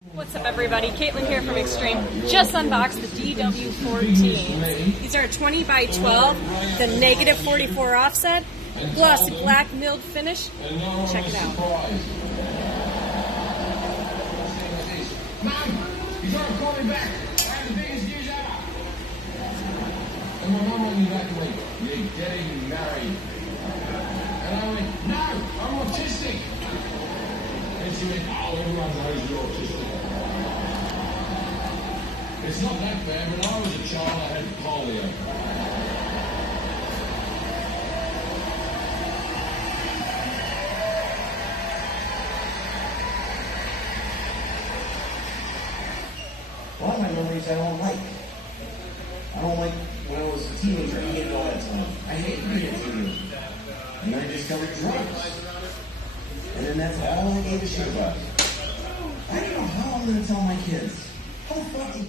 What's up everybody, Caitlin here from Extreme. Just unboxed the DW14. These are 20 by 12, the negative 44 offset, plus black milled finish. Check it out. Mom, you gotta call me back. I have the biggest news ever. And my mum rang me back and went, "You're getting married." And I went, "No, I'm autistic." And she went, "Oh, everyone knows you're autistic." It's not that bad. When I was a child, I had polio. A lot of my memories I don't like. I don't like when I was a teenager, I hated all that time. I hated being a teenager. And then I discovered drugs. And then that's all I gave a shit about. I don't know how I'm going to tell my kids. How the fuck do you